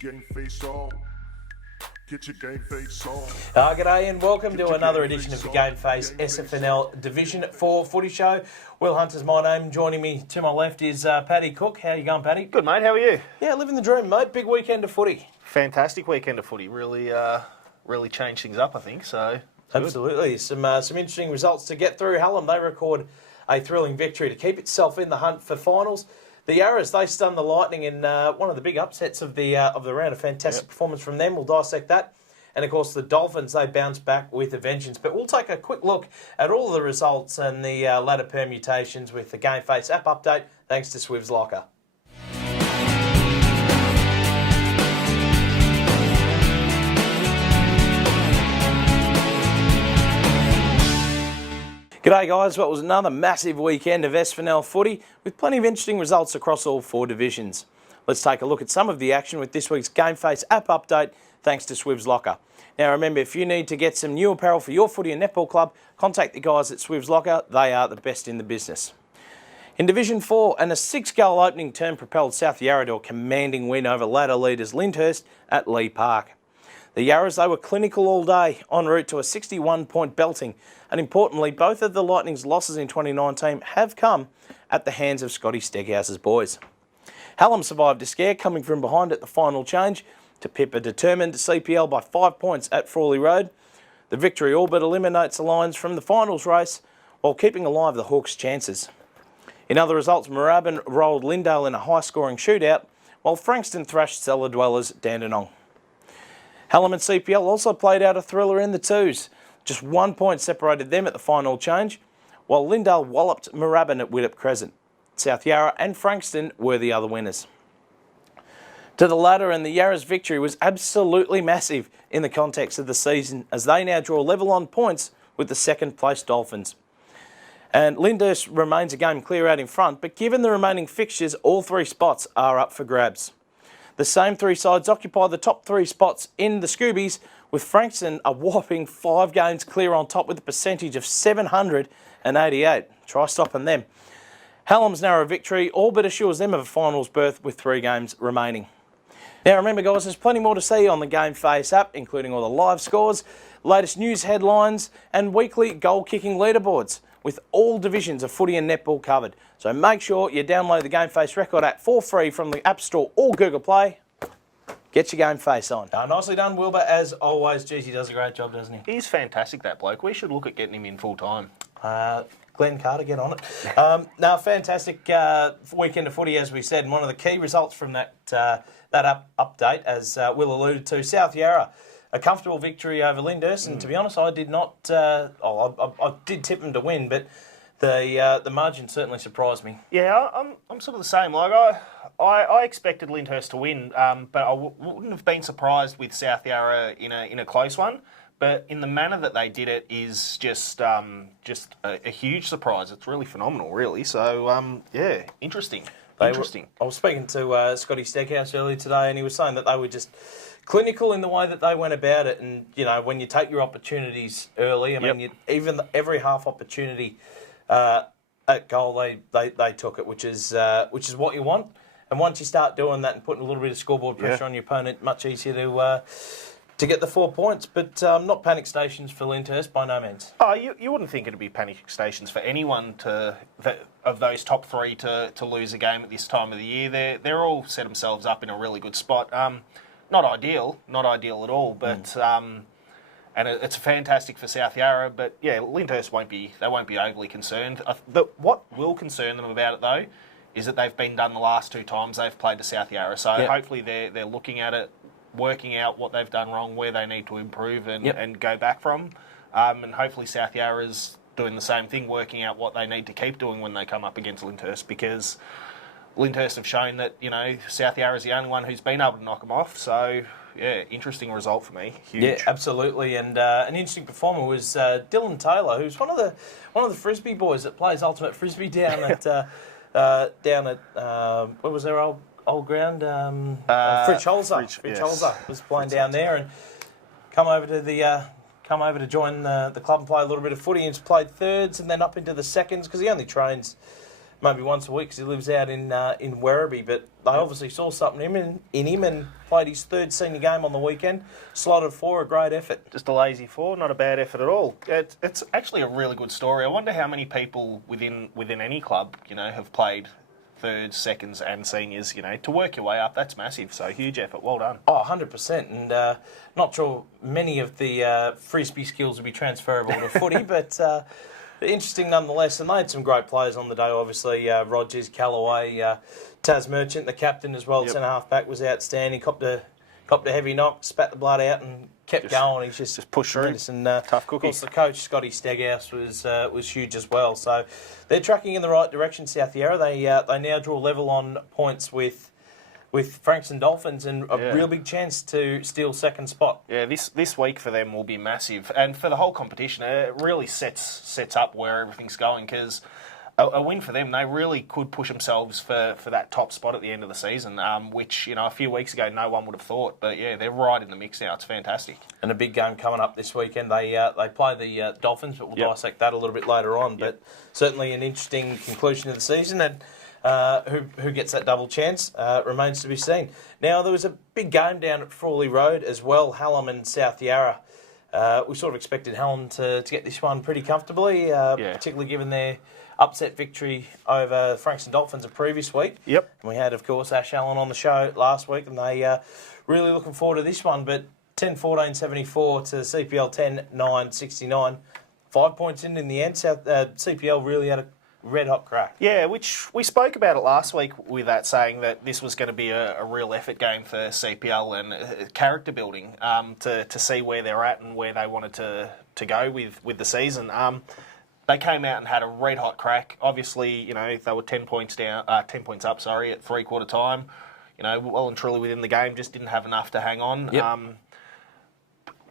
your Gameface on. Get your Gameface on. G'day and welcome to another edition of the Gameface Sfnl Division 4 Footy Show. Will Hunter's my name. Joining me to my left is Paddy Cook. How you going, Paddy? Good, mate. How are you? Yeah, living the dream, mate. Big weekend of footy. Fantastic weekend of footy. Really changed things up, I think. So absolutely. Some interesting results to get through. Hallam, they record a thrilling victory to keep itself in the hunt for finals. The Yarras, they stunned the Lightning in one of the big upsets of the round. A fantastic performance from them. We'll dissect that. And, of course, the Dolphins, they bounced back with a vengeance. But we'll take a quick look at all of the results and the ladder permutations with the Gameface app update, thanks to Swiv's Locker. G'day guys, well, it was another massive weekend of Sfnl footy with plenty of interesting results across all four divisions. Let's take a look at some of the action with this week's Gameface app update thanks to Swiv's Locker. Now remember, if you need to get some new apparel for your footy and netball club, contact the guys at Swiv's Locker. They are the best in the business. In Division 4, and a 6-goal opening term propelled South Yarra to a commanding win over ladder leaders Lyndhurst at Lee Park. The Yarras, they were clinical all day, en route to a 61-point belting. And importantly, both of the Lightning's losses in 2019 have come at the hands of Scotty Steghouse's boys. Hallam survived a scare coming from behind at the final change to pip a determined CPL by 5 points at Frawley Road. The victory all but eliminates the Lions from the finals race while keeping alive the Hawks' chances. In other results, Moorabbin rolled Lindale in a high-scoring shootout, while Frankston thrashed cellar dwellers Dandenong. Hallam and CPL also played out a thriller in the twos. Just 1 point separated them at the final change, while Lindale walloped Moorabbin at Widdop Crescent. South Yarra and Frankston were the other winners. To the ladder, and the Yarras' victory was absolutely massive in the context of the season, as they now draw level on points with the second-place Dolphins. And Lyndhurst remains a game clear out in front, but given the remaining fixtures, all three spots are up for grabs. The same three sides occupy the top three spots in the Scoobies, with Frankston a whopping 5 games clear on top with a percentage of 788. Try stopping them. Hallam's narrow victory all but assures them of a finals berth with 3 games remaining. Now remember guys, there's plenty more to see on the Gameface app, including all the live scores, latest news headlines and weekly goal-kicking leaderboards, with all divisions of footy and netball covered. So make sure you download the Gameface Record app for free from the App Store or Google Play. Get your Gameface on. Nicely done, Wilbur. As always, geez, he does a great job, doesn't he? he's fantastic, that bloke. We should look at getting him in full time. Glenn Carter, get on it. Now, fantastic weekend of footy, as we said. And one of the key results from that update, as Will alluded to, South Yarra, a comfortable victory over Lyndhurst. And to be honest, I did not. I did tip them to win, but the margin certainly surprised me. Yeah, I'm sort of the same. Like I expected Lyndhurst to win, but I wouldn't have been surprised with South Yarra in a close one. But in the manner that they did it is just a huge surprise. It's really phenomenal, really. So yeah, interesting. I was speaking to Scotty Steckhouse earlier today, and he was saying that they were just clinical in the way that they went about it. And you know, when you take your opportunities early, I mean, even every half opportunity at goal, they took it, which is what you want. And once you start doing that and putting a little bit of scoreboard pressure on your opponent, much easier to get the 4 points. But not panic stations for Lyndhurst by no means. Oh, you wouldn't think it'd be panic stations for anyone of those top 3 to lose a game at this time of the year. They're all set themselves up in a really good spot. Not ideal at all, but and it's fantastic for South Yarra. But yeah, Lyndhurst won't be overly concerned. What will concern them about it though is that they've been done the last 2 times they've played to South Yarra. So hopefully they're looking at it, working out what they've done wrong, where they need to improve and go back from. And hopefully South Yarra's doing the same thing, working out what they need to keep doing when they come up against Lyndhurst, because Lyndhurst have shown that, you know, South Yarra's the only one who's been able to knock them off. So, yeah, interesting result for me. Huge. Yeah, absolutely. And an interesting performer was Dylan Taylor, who's one of the Frisbee boys that plays Ultimate Frisbee down at where was their old ground? Fritz Holzer. Fritz Holzer was playing down there and come over to join the club and play a little bit of footy. He's played thirds and then up into the seconds because he only trains maybe once a week because he lives out in Werribee. But they obviously saw something in him and played his third senior game on the weekend. Slotted 4, a great effort. Just a lazy 4, not a bad effort at all. It's actually a really good story. I wonder how many people within any club, have played thirds, seconds and seniors, to work your way up. That's massive. So huge effort. Well done. Oh, 100%. And not sure many of the frisbee skills would be transferable to footy, but interesting nonetheless. And they had some great players on the day, obviously. Rogers, Callaway, Taz Merchant, the captain as well, centre half back, was outstanding. Copped a heavy knock, spat the blood out and kept going. He's just pushed through. And tough cookie. Of course, the coach, Scotty Steghouse, was huge as well. So they're tracking in the right direction, South Yarra. They now draw level on points with Frankston Dolphins and a real big chance to steal second spot. Yeah, this week for them will be massive. And for the whole competition, it really sets up where everything's going because a win for them, they really could push themselves for that top spot at the end of the season, which, a few weeks ago no one would have thought. But, yeah, they're right in the mix now. It's fantastic. And a big game coming up this weekend. They play the Dolphins, but we'll dissect that a little bit later on. But certainly an interesting conclusion of the season. And who gets that double chance remains to be seen. Now, there was a big game down at Frawley Road as well, Hallam and South Yarra. We sort of expected Hallam to get this one pretty comfortably, particularly given their upset victory over Frankston Dolphins the previous week. Yep. And we had, of course, Ash Allen on the show last week, and they really looking forward to this one. But 10-14-74 to CPL 10-9-69. 5 points in the end. CPL really had a red-hot crack. Yeah, which we spoke about it last week with that, saying that this was going to be a real effort game for CPL and character building to see where they're at and where they wanted to go with the season. They came out and had a red-hot crack. Obviously, they were 10 points up at three-quarter time. Well and truly within the game, just didn't have enough to hang on. Yep.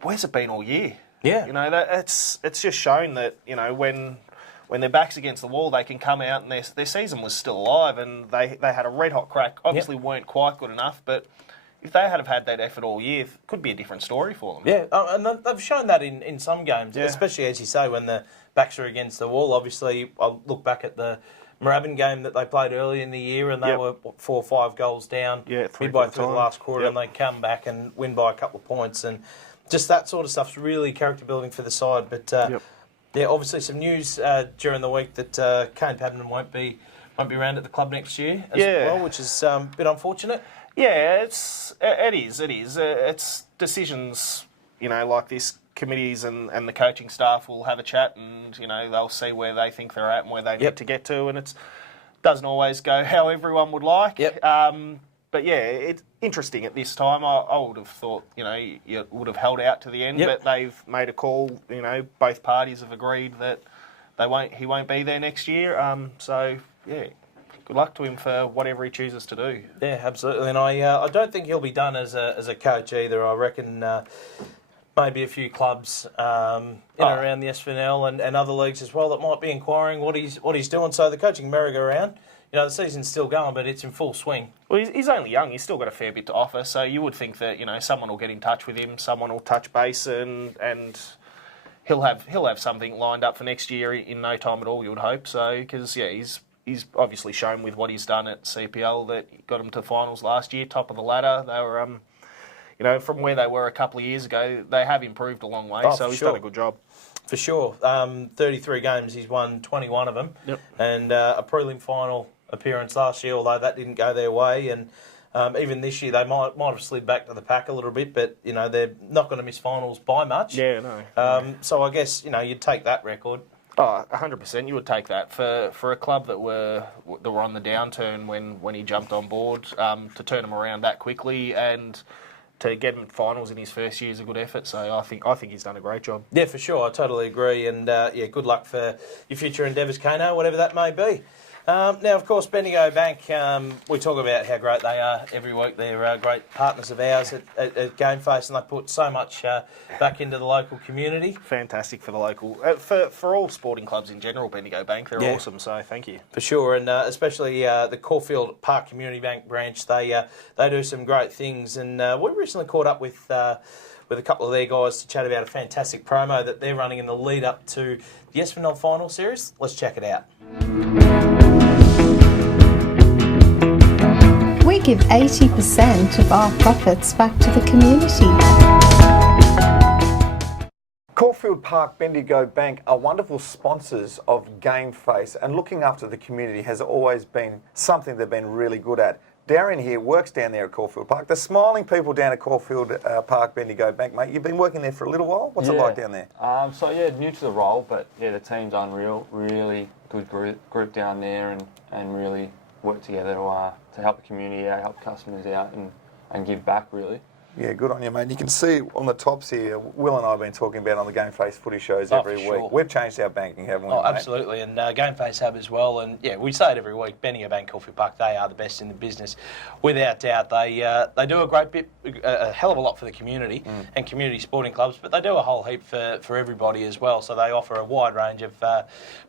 Where's it been all year? Yeah. It's just shown that, when their back's against the wall, they can come out and their season was still alive and they had a red-hot crack. Obviously weren't quite good enough, but if they had had that effort all year, it could be a different story for them. Yeah, and they've shown that in some games, especially, as you say, when the backs are against the wall. Obviously, I'll look back at the Moorabbin game that they played early in the year and they were 4 or 5 goals down midway through the last quarter and they come back and win by a couple of points. And just that sort of stuff's really character building for the side. But obviously some news during the week that Kane Padman won't be around at the club next year as well, which is a bit unfortunate. Yeah, it is. It's decisions, like this. Committees and the coaching staff will have a chat and, they'll see where they think they're at and where they need to get to. And it doesn't always go how everyone would like. But, yeah, it's interesting at this time. I would have thought, you would have held out to the end, but they've made a call. Both parties have agreed that he won't be there next year. So, yeah, good luck to him for whatever he chooses to do. Yeah, absolutely. And I don't think he'll be done as a coach either. I reckon maybe a few clubs around the Sfnl and other leagues as well that might be inquiring what he's doing. So the coaching merry-go-round, the season's still going, but it's in full swing. Well, he's only young. He's still got a fair bit to offer. So you would think that someone will get in touch with him, someone will touch base, and he'll have something lined up for next year in no time at all. You would hope so, because he's obviously shown with what he's done at CPL that he got him to finals last year, top of the ladder. They were from where they were a couple of years ago, they have improved a long way, so he's done a good job. For sure. 33 games, he's won 21 of them. Yep. And a prelim final appearance last year, although that didn't go their way. And even this year, they might have slid back to the pack a little bit, but, they're not going to miss finals by much. Yeah, no. So I guess, you'd take that record. Oh, 100%. You would take that for a club that were on the downturn when he jumped on board, to turn them around that quickly and to get him finals in his first year is a good effort. So I think he's done a great job. Yeah, for sure. I totally agree. And good luck for your future endeavours, Kano, whatever that may be. Now, of course, Bendigo Bank, we talk about how great they are every week. They're great partners of ours at Gameface, and they put so much back into the local community. Fantastic for the local, for all sporting clubs in general, Bendigo Bank. They're awesome, so thank you. For sure, and especially the Caulfield Park Community Bank branch, they do some great things. And we recently caught up with a couple of their guys to chat about a fantastic promo that they're running in the lead up to the Sfnl final series. Let's check it out. give 80% of our profits back to the community. Caulfield Park Bendigo Bank are wonderful sponsors of Gameface, and looking after the community has always been something they've been really good at. Darren here works down there at Caulfield Park. The smiling people down at Caulfield Park Bendigo Bank, mate. You've been working there for a little while. What's it like down there? New to the role, but the team's unreal. Really good group down there, and really work together to help the community out, help customers out, and give back really. Yeah, good on you, mate. You can see on the tops here, Will and I have been talking about on the Gameface footy shows every week. Sure. We've changed our banking, haven't we? Oh, mate? absolutely, and Gameface have as well. And yeah, we say it every week. Bendigo Bank, Caulfield Park, they are the best in the business, without doubt. They do a great bit, a hell of a lot for the community and community sporting clubs, but they do a whole heap for everybody as well. So they offer a wide range of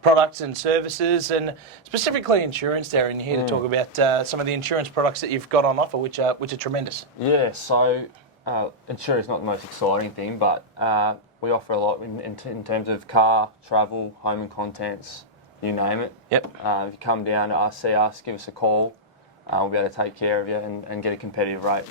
products and services, and specifically insurance. Darren, you're here to talk about some of the insurance products that you've got on offer, which are tremendous. Yeah, so. Insurance is not the most exciting thing, but we offer a lot in terms of car, travel, home and contents, you name it. Yep. If you come down to see us, give us a call. We'll be able to take care of you and get a competitive rate.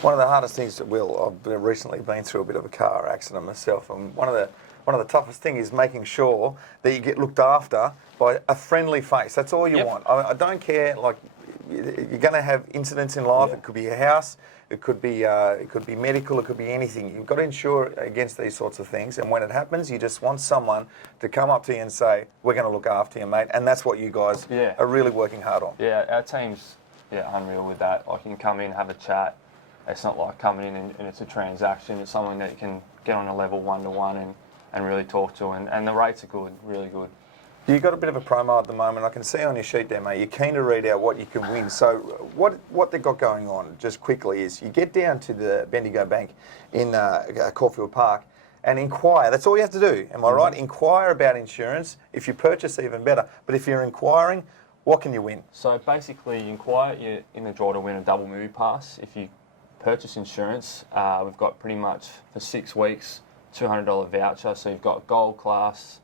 One of the hardest things that I've recently been through a bit of a car accident myself, and one of the toughest things is making sure that you get looked after by a friendly face. That's all you want. I don't care. Like, you're going to have incidents in life. It could be a house. It could be medical. It could be anything. You've got to insure against these sorts of things. And when it happens, you just want someone to come up to you and say, "We're going to look after you, mate." And that's what you guys are really working hard on. Yeah, our team's unreal with that. Like, you can come in, have a chat. It's not like coming in and it's a transaction. It's something that you can get on a level one-to-one and really talk to. And the rates are good, really good. You've got a bit of a promo at the moment. I can see on your sheet there, mate, you're keen to read out what you can win. So what they've got going on, just quickly, is you get down to the Bendigo Bank in Caulfield Park and inquire. That's all you have to do, am I right? Inquire about insurance. If you purchase, even better. But if you're inquiring, what can you win? So basically, you inquire, you're in the draw to win a double movie pass. If you purchase insurance, we've got pretty much for 6 weeks, $200 voucher. So you've got Gold Class,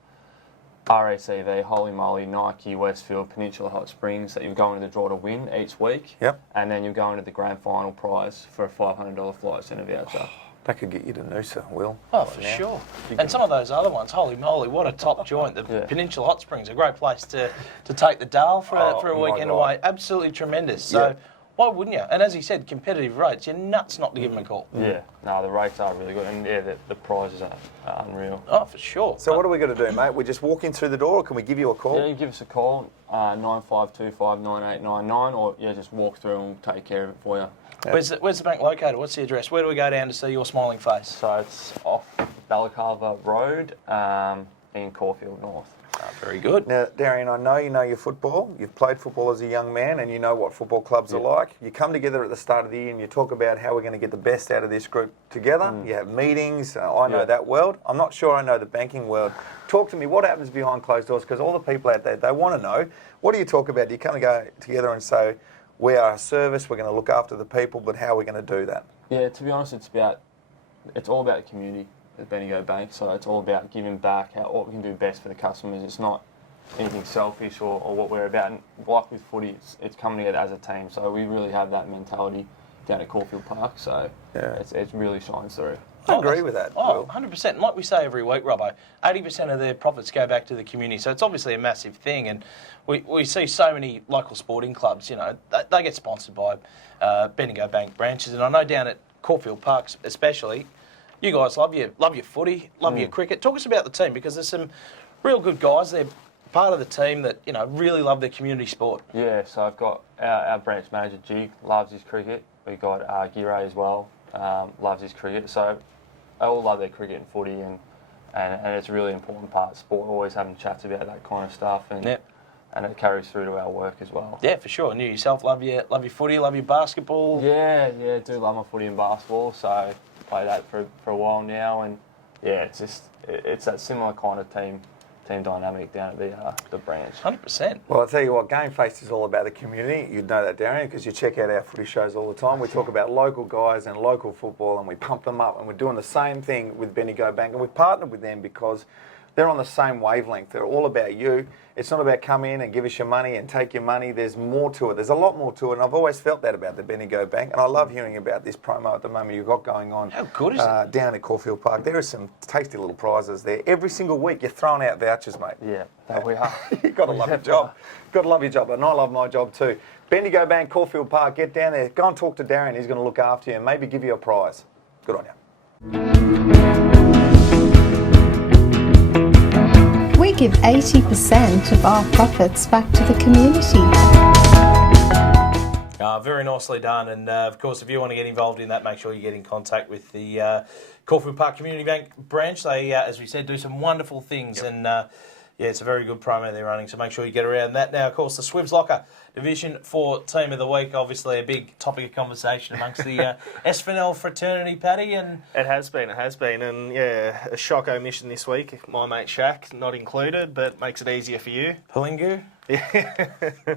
RACV, Holy Moly, Nike, Westfield, Peninsula Hot Springs that you're going to the draw to win each week. Yep. And then you're going to the grand final prize for a $500 flight centre voucher. That could get you to Noosa, Will. Oh, for sure. And some of those other ones, holy moly, what a top joint. The Peninsula Hot Springs, a great place to take the Dale for a weekend away. Absolutely tremendous. So why wouldn't you? And as he said, competitive rates. You're nuts not to give them a call. Yeah. No, the rates are really good. And the prizes are unreal. Oh, for sure. So what are we going to do, mate? We just walk in through the door, or can we give you a call? Yeah, you give us a call, 9525 9899, or just walk through and we'll take care of it for you. Yeah. Where's the bank located? What's the address? Where do we go down to see your smiling face? So it's off Balaclava Road in Caulfield North. Very good. Now, Darian, I know you know your football. You've played football as a young man and you know what football clubs are like. You come together at the start of the year and you talk about how we're going to get the best out of this group together. You have meetings. I know that world. I'm not sure I know the banking world. Talk to me. What happens behind closed doors? Because all the people out there, they want to know. What do you talk about? Do you kind of go together and say, we are a service, we're going to look after the people, but how are we going to do that? Yeah, to be honest, it's all about the community at Bendigo Bank. So it's all about giving back, what we can do best for the customers. It's not anything selfish or what we're about. And like with footy, it's coming together as a team. So we really have that mentality down at Caulfield Park. So it really shines through. I agree with that. Oh, 100%. And like we say every week, Robbo, 80% of their profits go back to the community. So it's obviously a massive thing. And we see so many local sporting clubs, they get sponsored by Bendigo Bank branches. And I know down at Caulfield Park especially, you guys love your footy, love your cricket. Talk us about the team, because there's some real good guys. They're part of the team that, really love their community sport. Yeah, so I've got our branch manager, G, loves his cricket. We've got Giray as well, loves his cricket. So they all love their cricket and footy, and it's a really important part of sport. Always having chats about that kind of stuff, and it carries through to our work as well. Yeah, for sure. And you yourself love your footy, love your basketball. Yeah, do love my footy and basketball. So play that for a while now, and it's that similar kind of team dynamic down at the branch. 100%. Well, I'll tell you what, Gameface is all about the community. You'd know that, Darian, because you check out our footy shows all the time. We talk about local guys and local football, and we pump them up, and we're doing the same thing with Bendigo Bank, and we've partnered with them because they're on the same wavelength. They're all about you. It's not about come in and give us your money and take your money. There's more to it. There's a lot more to it, and I've always felt that about the Bendigo Bank, and I love hearing about this promo at the moment you've got going on. How good is it? Down at Caulfield Park. There are some tasty little prizes there. Every single week you're throwing out vouchers, mate. Yeah, that we are. You've got to love your job. Got to love your job, and I love my job too. Bendigo Bank, Caulfield Park, get down there. Go and talk to Darren. He's going to look after you and maybe give you a prize. Good on you. We give 80% of our profits back to the community. Very nicely done, and of course, if you want to get involved in that, make sure you get in contact with the Caulfield Park Community Bank branch. They, as we said, do some wonderful things, and yeah, it's a very good promo they're running, so make sure you get around that. Now, of course, the Swivs Locker Division 4 Team of the Week, obviously a big topic of conversation amongst the Sfnl fraternity, Paddy. And It has been, and yeah, a shock omission this week. My mate Shaq not included, but makes it easier for you. Palingu, Yeah.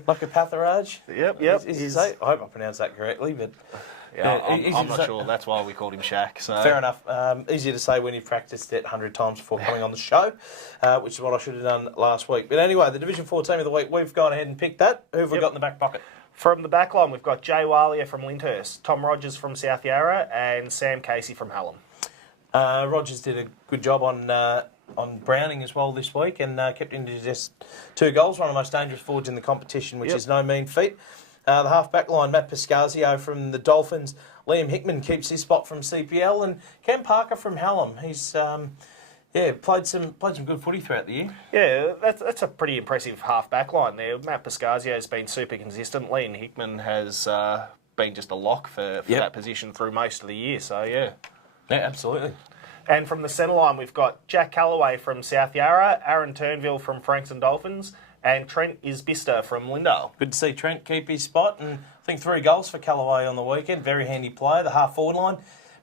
Locapatharaj. Yep. I hope I pronounced that correctly, but Yeah, easy I'm to not say. sure. That's why we called him Shaq. So Fair enough. Easier to say when you've practiced it 100 times before coming on the show, which is what I should have done last week. But anyway, the Division 4 Team of the Week, we've gone ahead and picked that. Who have we got in the back pocket? From the back line, we've got Jay Walia from Lyndhurst, Tom Rogers from South Yarra, and Sam Casey from Hallam. Rogers did a good job on Browning as well this week, and kept him to just 2 goals, one of the most dangerous forwards in the competition, which is no mean feat. The half-back line, Matt Piscazio from the Dolphins, Liam Hickman keeps his spot from CPL, and Cam Parker from Hallam. He's played some good footy throughout the year. Yeah, that's a pretty impressive half-back line there. Matt Piscazio has been super consistent. Liam Hickman has been just a lock for that position through most of the year, so yeah. Yeah, absolutely. And from the centre line, we've got Jack Callaway from South Yarra, Aaron Turnville from Frankston Dolphins, and Trent Isbister from Lindale. Good to see Trent keep his spot, and I think 3 goals for Callaway on the weekend. Very handy player. The half-forward line,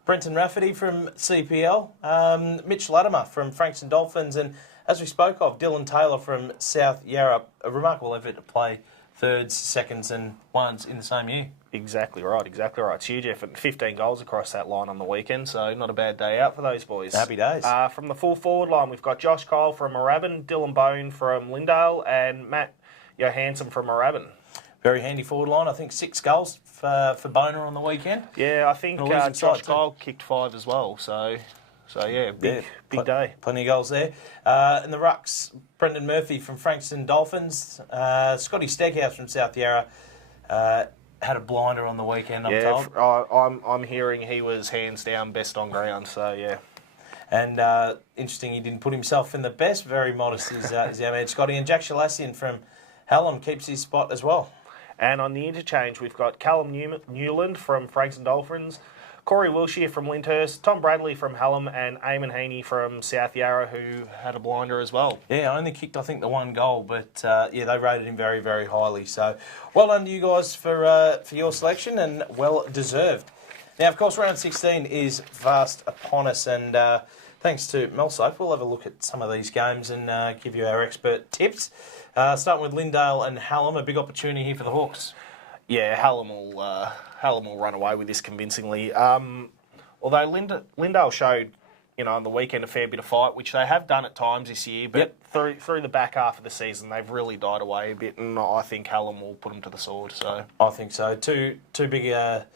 Brenton Rafferty from CPL, Mitch Latimer from Frankston Dolphins, and as we spoke of, Dylan Taylor from South Yarra. A remarkable effort to play thirds, seconds and ones in the same year. Exactly right. It's huge effort. 15 goals across that line on the weekend, so not a bad day out for those boys. Happy days. From the full forward line, we've got Josh Kyle from Moorabbin, Dylan Bone from Lindale, and Matt Johansson from Moorabbin. Very handy forward line. I think 6 goals for Boner on the weekend. Yeah, I think Josh Kyle kicked 5 as well, so yeah, big day. Plenty of goals there. In the rucks, Brendan Murphy from Frankston Dolphins, Scotty Steghouse from South Yarra. Had a blinder on the weekend, I'm told. I'm hearing he was hands down best on ground, so yeah. And interesting, he didn't put himself in the best. Very modest is our man Scotty. And Jack Shalassian from Hallam keeps his spot as well. And on the interchange, we've got Callum Newland from Frankston Dolphins, Corey Wilshire from Lyndhurst, Tom Bradley from Hallam, and Eamon Heaney from South Yarra, who had a blinder as well. Yeah, only kicked, I think, the 1 goal, but they rated him very, very highly. So well done to you guys for your selection, and well deserved. Now, of course, round 16 is fast upon us, and thanks to Mel Soap, we'll have a look at some of these games and give you our expert tips. Starting with Lindale and Hallam, a big opportunity here for the Hawks. Yeah, Hallam will run away with this convincingly. Although Lindale showed, on the weekend a fair bit of fight, which they have done at times this year, but through the back half of the season they've really died away a bit, and I think Hallam will put them to the sword. So I think so. Too big a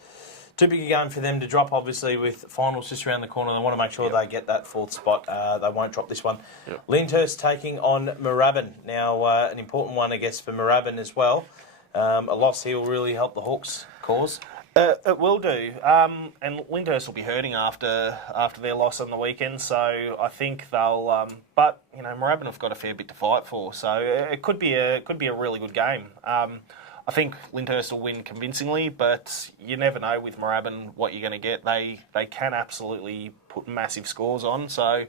game for them to drop. Obviously, with finals just around the corner, they want to make sure they get that 4th spot. They won't drop this one. Lyndhurst taking on Moorabbin. Now, an important one, I guess, for Moorabbin as well. A loss here will really help the Hawks' cause. It will do, and Lyndhurst will be hurting after their loss on the weekend. So I think they'll. But Moorabbin have got a fair bit to fight for, so it could be a really good game. I think Lyndhurst will win convincingly, but you never know with Moorabbin what you're going to get. They can absolutely put massive scores on, so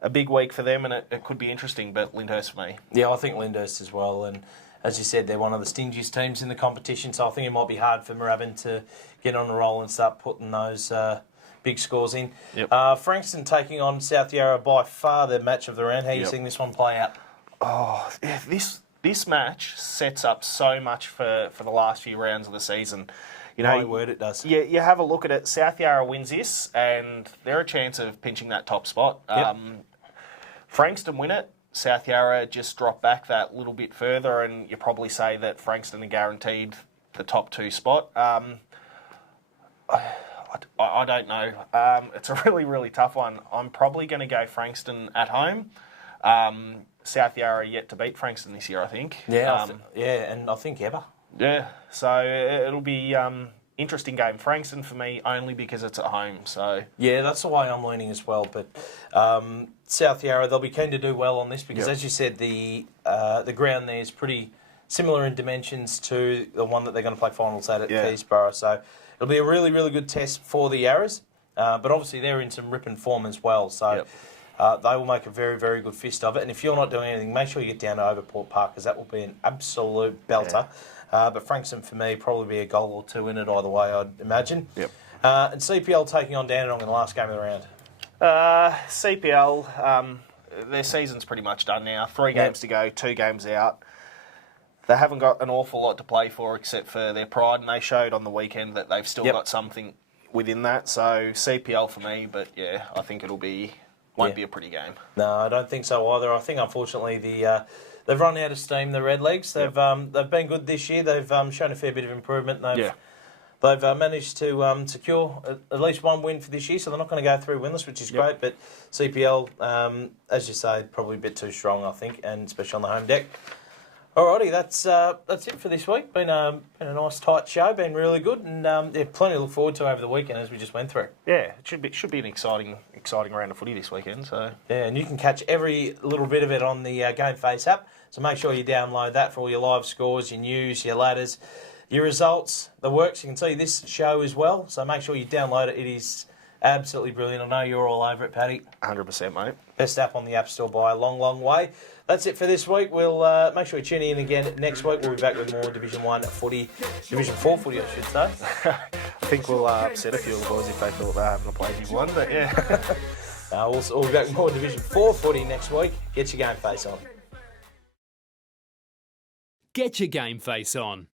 a big week for them, and it could be interesting. But Lyndhurst for me. Yeah, I think Lyndhurst as well, and as you said, they're one of the stingiest teams in the competition, so I think it might be hard for Moorabbin to get on a roll and start putting those big scores in. Frankston taking on South Yarra, by far the match of the round. How are you seeing this one play out? Oh, yeah, this match sets up so much for the last few rounds of the season. My word, it does. You have a look at it. South Yarra wins this, and they're a chance of pinching that top spot. Frankston win it. South Yarra just drop back that little bit further, and you probably say that Frankston are guaranteed the top 2 spot. I don't know. It's a really, really tough one. I'm probably going to go Frankston at home. South Yarra yet to beat Frankston this year, I think. Yeah, and I think ever. Yeah, so it'll be interesting game. Frankston for me only because it's at home. So yeah, that's the way I'm leaning as well. But South Yarra, they'll be keen to do well on this because, as you said, the ground there is pretty similar in dimensions to the one that they're going to play finals at Keysborough. So it'll be a really, really good test for the Yarras. But obviously they're in some ripping form as well. So they will make a very, very good fist of it. And if you're not doing anything, make sure you get down to Overport Park because that will be an absolute belter. But Frankston, for me, probably be a goal or 2 in it either way, I'd imagine. And CPL taking on Dandenong in the last game of the round. CPL, their season's pretty much done now. 3 games to go, 2 games out. They haven't got an awful lot to play for except for their pride, and they showed on the weekend that they've still got something within that. So CPL for me, but yeah, I think won't be a pretty game. No, I don't think so either. I think unfortunately they've run out of steam. The Redlegs. They've been good this year. They've shown a fair bit of improvement. They've managed to secure at least 1 win for this year, so they're not going to go through winless, which is great. But CPL, as you say, probably a bit too strong, I think, and especially on the home deck. Alrighty, that's it for this week. Been a nice tight show, been really good, and plenty to look forward to over the weekend as we just went through. Yeah, it should be an exciting round of footy this weekend. So yeah, and you can catch every little bit of it on the Gameface app. So make sure you download that for all your live scores, your news, your ladders, your results, the works. You can see this show as well. So make sure you download it. It is absolutely brilliant. I know you're all over it, Paddy. 100%, mate. Best app on the App Store by a long, long way. That's it for this week. We'll make sure you tune in again next week. We'll be back with more Division 1 footy, Division 4 footy, I should say. I think we'll upset a few of the boys if they thought they're having to play Division 1, but yeah. We'll be back with more Division 4 footy next week. Get your game face on. Get your game face on.